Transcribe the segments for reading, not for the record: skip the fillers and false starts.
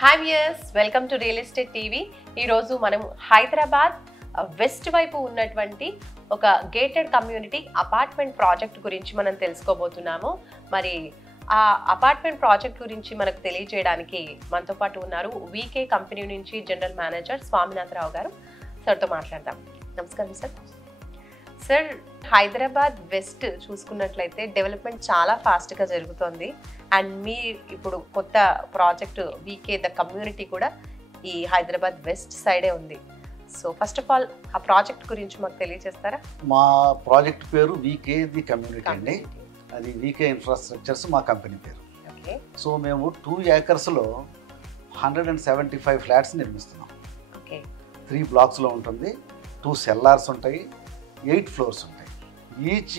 Hi viewers, welcome to real estate TV. ఈరోజు మనం Hyderabad west వైపు ఉన్నటువంటి ఒక గేటెడ్ కమ్యూనిటీ అపార్ట్మెంట్ ప్రాజెక్ట్ గురించి మనం తెలుసుకోబోతున్నాము. మరి ఆ అపార్ట్మెంట్ ప్రాజెక్ట్ గురించి మనకు తెలియజేయడానికి మనతో పాటు ఉన్నారు వీకే కంపెనీ నుంచి జనరల్ మేనేజర్ స్వామినాథరావు గారు. సార్తో మాట్లాడదాం. నమస్కారం సార్. సార్, హైదరాబాద్ వెస్ట్ చూసుకున్నట్లయితే డెవలప్మెంట్ చాలా ఫాస్ట్గా జరుగుతుంది. అండ్ మీ ఇప్పుడు కొత్త ప్రాజెక్టు వీకే ద కమ్యూనిటీ కూడా ఈ హైదరాబాద్ వెస్ట్ సైడే ఉంది. సో ఫస్ట్ ఆఫ్ ఆల్ ఆ ప్రాజెక్ట్ గురించి మాకు తెలియజేస్తారా? మా ప్రాజెక్ట్ పేరు వీకే ది కమ్యూనిటీ అండి. అది వీకే ఇన్ఫ్రాస్ట్రక్చర్స్ మా కంపెనీ పేరు. ఓకే. సో మేము 2 acresలో 175 ఫ్లాట్స్ నిర్మిస్తున్నాం. ఓకే. 3 బ్లాక్స్లో ఉంటుంది. 2 సెల్లార్స్ ఉంటాయి, 8 ఫ్లోర్స్ ఉంటాయి. ఈచ్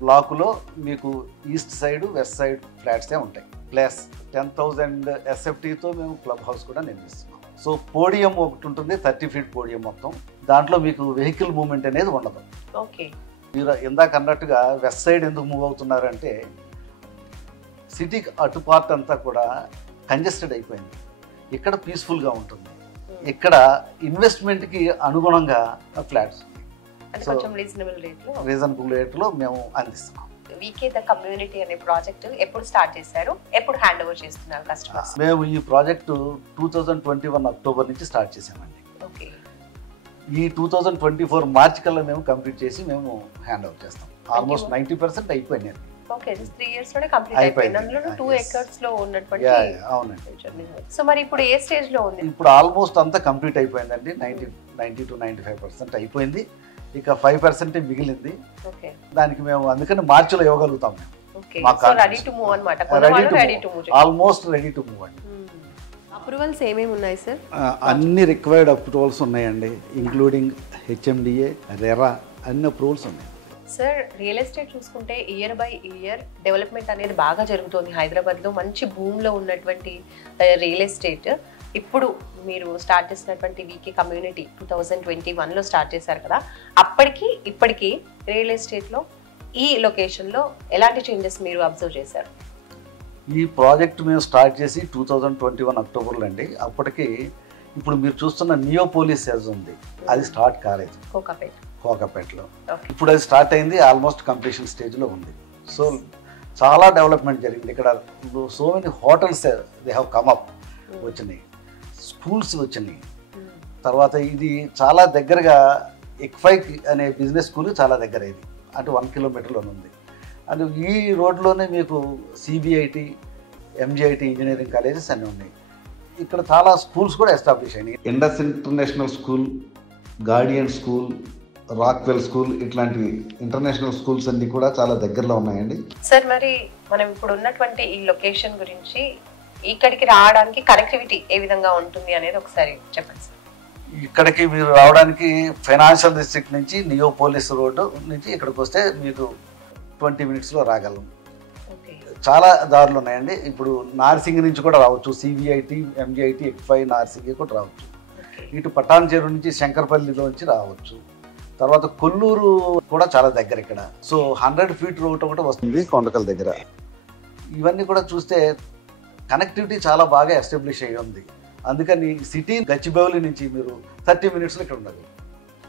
బ్లాకులో మీకు ఈస్ట్ సైడ్ వెస్ట్ సైడ్ ఫ్లాట్సే ఉంటాయి. ప్లస్ 10,000 SFTతో మేము క్లబ్ హౌస్ కూడా నిర్మిస్తున్నాం. సో పోడియం ఒకటి ఉంటుంది, 30 feet పోడియం మొత్తం. దాంట్లో మీకు వెహికల్ మూవ్మెంట్ అనేది ఉండదు. ఓకే. మీరు ఇందాక అన్నట్టుగా వెస్ట్ సైడ్ ఎందుకు మూవ్ అవుతున్నారంటే సిటీకి అటు పార్ట్ అంతా కూడా కంజెస్టెడ్ అయిపోయింది. ఇక్కడ పీస్ఫుల్గా ఉంటుంది. ఇక్కడ ఇన్వెస్ట్మెంట్కి అనుగుణంగా ఫ్లాట్స్ రీజనబుల్ రేట్లో మేము అందిస్తున్నాం. వీకే ద కమ్యూనిటీ అనే ప్రాజెక్ట్ ఎప్పుడు స్టార్ట్ చేశారు, ఎప్పుడు హ్యాండ్ ఓవర్ చేస్తున్నారు కస్టమర్స్? మేము ఈ ప్రాజెక్టు 2021 అక్టోబర్ నుంచి స్టార్ట్ చేసామండి. ఓకే. ఈ 2024 మార్చ్ కల్లా మేము కంప్లీట్ చేసి మేము హ్యాండ్ ఓవర్ చేస్తాం. ఆల్మోస్ట్ 90% అయిపోయింది. ఓకే, 3 years లోనే కంప్లీట్ అయిపోయింది. అందులో 2 acres లో ఉన్నటువంటి. అవునండి. సో మరి ఇప్పుడు ఏ స్టేజ్ లో ఉంది? ఇప్పుడు ఆల్మోస్ట్ అంతా కంప్లీట్ అయిపోయిందండి. 90 to 95% అయిపోయింది. ఇక 5% మిగిలింది. ఓకే. దానికి మేము అందుకని మార్చిలో ఇవ్వగలుగుతాం. ఆల్మోస్ట్ రెడీ టు మూవ్ అండి. అప్రూవల్స్ ఏమేమి ఉన్నాయి సార్? అన్ని రిక్వైర్డ్ అప్రూవల్స్ ఉన్నాయండి, ఇంక్లూడింగ్ HMDA, రెరా, అన్ని అప్రూవల్స్ ఉన్నాయి. సార్, రియల్ ఎస్టేట్ చూసుకుంటే ఇయర్ బై ఇయర్ డెవలప్మెంట్ అనేది బాగా జరుగుతుంది హైదరాబాద్లో. మంచి భూమిలో ఉన్నటువంటి రియల్ ఎస్టేట్ ఇప్పుడు మీరు స్టార్ట్ చేసినటువంటి వీకే కమ్యూనిటీ 2021లో స్టార్ట్ చేశారు కదా, అప్పటికి ఇప్పటికీ రియల్ ఎస్టేట్లో ఈ లొకేషన్లో ఎలాంటి చేంజెస్ మీరు అబ్జర్వ్ చేశారు? ఈ ప్రాజెక్ట్ మేము స్టార్ట్ చేసి 2021 అక్టోబర్లో అండి. అప్పటికి ఇప్పుడు మీరు చూస్తున్న నియోపోలిస్ ఏజ్ ఉంది, అది స్టార్ట్ కాలేదు కోకాపేటలో. ఇప్పుడు అది స్టార్ట్ అయింది, ఆల్మోస్ట్ కంప్లీషన్ స్టేజ్లో ఉంది. సో చాలా డెవలప్మెంట్ జరిగింది ఇక్కడ. So many hotels they have come up వచ్చినాయి, స్కూల్స్ వచ్చినాయి. తర్వాత ఇది చాలా దగ్గరగా ఎక్ఫైక్ అనే బిజినెస్ స్కూల్ చాలా దగ్గర, ఇది అటు 1 kilometer ఉంది. అండ్ ఈ రోడ్లోనే మీకు CBIT, MGIT ఇంజనీరింగ్ కాలేజెస్ అన్నీ ఉన్నాయి. ఇక్కడ చాలా స్కూల్స్ కూడా ఎస్టాబ్లిష్ అయినాయి. Indus international school, Guardian school, Rockwell school, ఇట్లాంటి ఇంటర్నేషనల్ స్కూల్స్ అన్ని కూడా చాలా దగ్గరలో ఉన్నాయండి. సార్, మరి మనం ఇప్పుడు ఉన్నటువంటి ఈ లొకేషన్ గురించి, ఇక్కడికి రావడానికి కనెక్టివిటీ ఏ విధంగా ఉంటుంది అనేది ఒకసారి చెప్పండి సార్. ఇక్కడికి మీరు రావడానికి ఫైనాన్షియల్ డిస్ట్రిక్ట్ నుంచి నియోపోలిస్ రోడ్డు నుంచి ఇక్కడికి వస్తే మీకు 20 minutesలో రాగలం. చాలా దారులు ఉన్నాయండి. ఇప్పుడు నార్సింగ్ నుంచి కూడా రావచ్చు, CBIT, MGIT, ఎక్ఫై, నార్సింగ్ కూడా రావచ్చు. ఇటు పటాన్ చెరువు నుంచి శంకర్పల్లిలోంచి రావచ్చు. తర్వాత కొల్లూరు కూడా చాలా దగ్గర ఇక్కడ. సో 100 feet రోడ్ ఒకటి వస్తుంది కొండకల్ దగ్గర. ఇవన్నీ కూడా చూస్తే కనెక్టివిటీ చాలా బాగా ఎస్టాబ్లిష్ అయ్యి ఉంది. అందుకని సిటీ గచ్చిబౌలి నుంచి మీరు 30 minutesలో ఇక్కడ ఉండదు.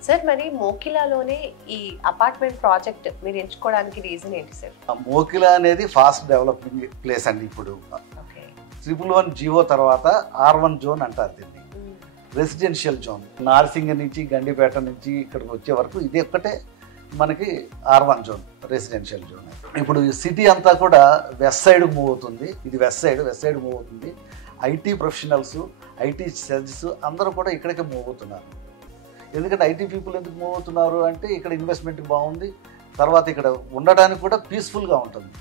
సార్, మరి మోకిలాలోనే ఈ అపార్ట్మెంట్ ప్రాజెక్ట్ మీరు ఎంచుకోవడానికి రీజన్ ఏంటి సార్? మోకిలా అనేది ఫాస్ట్ డెవలపింగ్ ప్లేస్ అండి. ఇప్పుడు 111 GO తర్వాత R1 జోన్ అంటారు దీన్ని, రెసిడెన్షియల్ జోన్. నార్సింగ్ నుంచి గండిపేట నుంచి ఇక్కడికి వచ్చే వరకు ఇది ఒక్కటే మనకి R1 జోన్, రెసిడెన్షియల్ జోన్. ఇప్పుడు సిటీ అంతా కూడా వెస్ట్ సైడ్ మూవ్ అవుతుంది. ఇది వెస్ట్ సైడ్ మూవ్ అవుతుంది. IT ప్రొఫెషనల్స్, IT సెల్స్ అందరూ కూడా ఇక్కడికే మూవ్ అవుతున్నారు. ఎందుకంటే IT పీపుల్ ఎందుకు మూవ్ అవుతున్నారు అంటే ఇక్కడ ఇన్వెస్ట్మెంట్ బాగుంది, తర్వాత ఇక్కడ ఉండడానికి కూడా పీస్ఫుల్గా ఉంటుంది.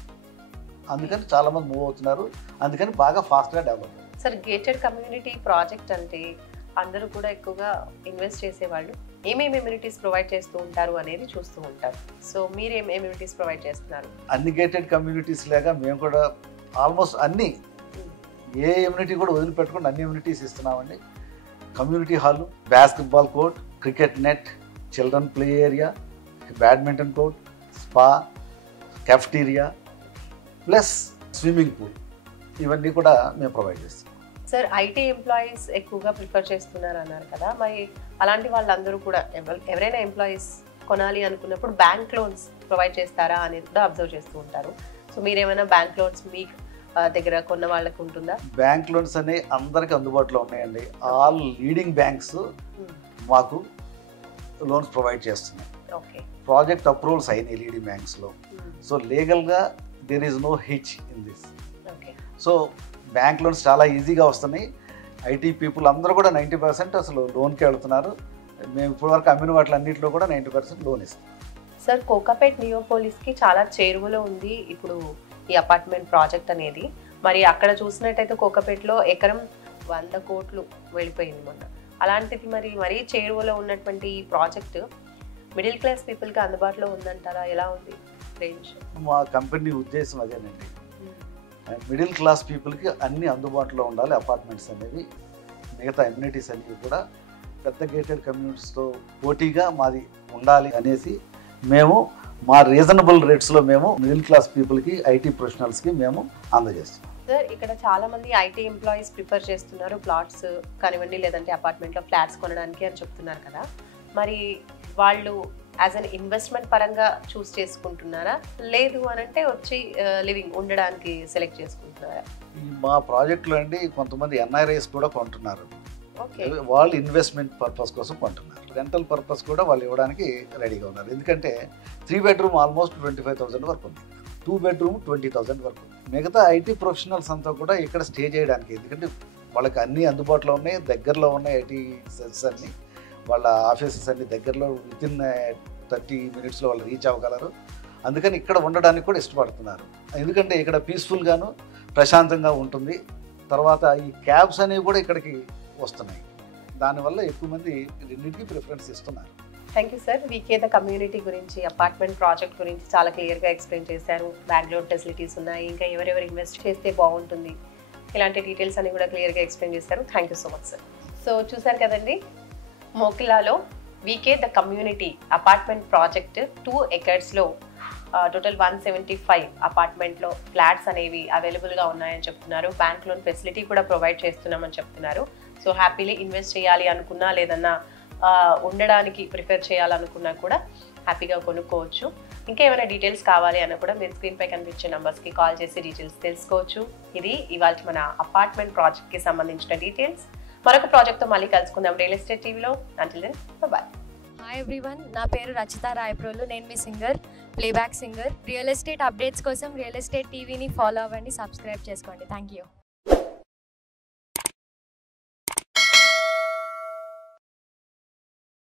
అందుకని చాలామంది మూవ్ అవుతున్నారు. అందుకని బాగా ఫాస్ట్గా develop. Sir, gated community project అంటే అందరూ కూడా ఎక్కువగా ఇన్వెస్ట్ చేసేవాళ్ళు ఏమేమి ఎమ్యూనిటీస్ ప్రొవైడ్ చేస్తూ ఉంటారు అనేది చూస్తూ ఉంటారు. సో మీరు ఏం ఎమ్యూనిటీస్ ప్రొవైడ్ చేస్తున్నారు? అన్ని గేటెడ్ కమ్యూనిటీస్ లాగా మేము కూడా ఆల్మోస్ట్ అన్ని, ఏ ఎమ్యూనిటీ కూడా వదిలిపెట్టకుండా అన్ని ఎమ్యూనిటీస్ ఇస్తున్నామండి. Community hall, basketball court, cricket net, children play area, badminton court, spa, cafeteria, plus swimming pool, ఇవన్నీ కూడా మేము ప్రొవైడ్ చేస్తాం. సార్ ఐటీ ఎంప్లాయీస్ ఎక్కువగా ప్రిఫర్ చేస్తున్నారు అన్నారు కదా, మరి అలాంటి వాళ్ళందరూ కూడా ఎవరైనా ఎంప్లాయీస్ కొనాలి అనుకున్నప్పుడు బ్యాంక్ లోన్స్ ప్రొవైడ్ చేస్తారా అనేది కూడా అబ్జర్వ్ చేస్తూ ఉంటారు. సో మీరేమైనా బ్యాంక్ లోన్స్ మీ దగ్గర కొన్న వాళ్ళకి ఉంటుందా? బ్యాంక్ లోన్స్ అనేవి అందరికి అందుబాటులో ఉన్నాయండి. ఆల్ లీడింగ్ బ్యాంక్స్ మాకు లోన్స్ ప్రొవైడ్ చేస్తున్నాయి. ప్రాజెక్ట్ అప్రూవల్స్ అయినాయి లీడింగ్ బ్యాంక్స్లో. సో లీగల్గా there is no hitch in this. So bank loans చాలా ఈజీగా వస్తున్నాయి. ఐటీ పీపుల్ అందరూ కూడా 90% అసలు లోన్కి వెళ్తున్నారు. మేము ఇప్పటివరకు అమ్మిన వాటి అన్నింటిలో కూడా 90% లోన్ ఇస్తాం. సార్, కోకాపేట్ నియోపోలిస్కి చాలా చేరువలో ఉంది ఇప్పుడు ఈ అపార్ట్మెంట్ ప్రాజెక్ట్ అనేది. మరి అక్కడ చూసినట్టయితే కోకాపేట్లో ఎకరం 100 కోట్లు వెళ్ళిపోయింది మొన్న. అలాంటిది మరీ చేరువలో ఉన్నటువంటి ఈ ప్రాజెక్ట్ మిడిల్ క్లాస్ పీపుల్కి అందుబాటులో ఉందంటారా? ఎలా ఉంది రేంజ్? మా కంపెనీ ఉద్దేశం అదేనండి. మిడిల్ క్లాస్ పీపుల్కి అన్నీ అందుబాటులో ఉండాలి. అపార్ట్మెంట్స్ అనేవి మిగతా అమ్యూనిటీస్ అనేవి కూడా పెద్ద గేటెడ్ కమ్యూనిటీస్తో పోటీగా మాది ఉండాలి అనేసి మేము మా రీజనబుల్ రేట్స్లో మేము మిడిల్ క్లాస్ పీపుల్కి ఐటీ ప్రొఫెషనల్స్కి మేము అందజేస్తాం. సార్, ఇక్కడ చాలా మంది ఐటీ ఎంప్లాయీస్ ప్రిఫర్ చేస్తున్నారు ప్లాట్స్ కానివ్వండి లేదంటే అపార్ట్మెంట్లో ఫ్లాట్స్ కొనడానికి అని చెప్తున్నారు కదా, మరి వాళ్ళు యాజ్ అన్ ఇన్వెస్ట్మెంట్ పరంగా చూస్ చేసుకుంటున్నారా, లేదు అని అంటే వచ్చి లివింగ్ ఉండడానికి సెలెక్ట్ చేసుకుంటున్నారా? మా ప్రాజెక్ట్లో అండి కొంతమంది ఎన్ఆర్ఐస్ కూడా కొంటున్నారు. వాళ్ళు ఇన్వెస్ట్మెంట్ పర్పస్ కోసం కొంటున్నారు. రెంటల్ పర్పస్ కూడా వాళ్ళు ఇవ్వడానికి రెడీగా ఉన్నారు. ఎందుకంటే 3 బెడ్రూమ్ ఆల్మోస్ట్ 25,000 వరకు ఉంది, 2 బెడ్రూమ్ 20,000 వరకు ఉంది. మిగతా ఐటీ ప్రొఫెషనల్స్ అంతా కూడా ఇక్కడ స్టే చేయడానికి, ఎందుకంటే వాళ్ళకి అన్నీ అందుబాటులో ఉన్నాయి, దగ్గరలో ఉన్నాయి. ఐటీ సెల్స్ అన్నీ వాళ్ళ ఆఫీసెస్ అన్ని దగ్గరలో వితిన్ 30 మినిట్స్లో వాళ్ళు రీచ్ అవ్వగలరు. అందుకని ఇక్కడ ఉండడానికి కూడా ఇష్టపడుతున్నారు. ఎందుకంటే ఇక్కడ పీస్ఫుల్గాను ప్రశాంతంగా ఉంటుంది. తర్వాత ఈ క్యాబ్స్ అనేవి కూడా ఇక్కడికి వస్తున్నాయి. దానివల్ల ఎక్కువ మంది రెండింటికి ప్రిఫరెన్స్ ఇస్తున్నారు. Thank you sir. వీకే ద కమ్యూనిటీ గురించి, అపార్ట్మెంట్ ప్రాజెక్ట్ గురించి చాలా క్లియర్గా ఎక్స్ప్లెయిన్ చేశారు. బ్యాంగ్లూర్ ఫెసిలిటీస్ ఉన్నాయి, ఇంకా ఎవరెవరు ఇన్వెస్ట్ చేస్తే బాగుంటుంది, ఇలాంటి డీటెయిల్స్ అన్ని కూడా క్లియర్గా ఎక్స్ప్లెయిన్ చేశారు. Thank you so much sir. So చూసారు కదండి, మోకిలాలో VK the community apartment project 2 ఎకర్స్లో టోటల్ 175 అపార్ట్మెంట్లో ఫ్లాట్స్ అనేవి అవైలబుల్గా ఉన్నాయని చెప్తున్నారు. బ్యాంక్ లోన్ ఫెసిలిటీ కూడా ప్రొవైడ్ చేస్తున్నామని చెప్తున్నారు. సో హ్యాపీలీ ఇన్వెస్ట్ చేయాలి అనుకున్నా లేదన్నా ఉండడానికి ప్రిఫర్ చేయాలనుకున్నా కూడా హ్యాపీగా కొనుక్కోవచ్చు. ఇంకా ఏమైనా డీటెయిల్స్ కావాలి అన్న కూడా మీరు స్క్రీన్పై కనిపించే నెంబర్స్కి కాల్ చేసి డీటెయిల్స్ తెలుసుకోవచ్చు. ఇది ఇవాళ మన అపార్ట్మెంట్ ప్రాజెక్ట్కి సంబంధించిన డీటెయిల్స్. మరొక ప్రాజెక్ట్తో మళ్ళీ కలుసుకుందాం రియల్ ఎస్టేట్ టీవీలో. Until then bye. Hi everyone, నా పేరు రచిత రాయప్రోలు. నేను మీ singer, playback singer. Real estate updates కోసం రియల్ ఎస్టేట్ టీవీని ఫాలో అవ్వండి, సబ్స్క్రైబ్ చేసుకోండి. Thank you.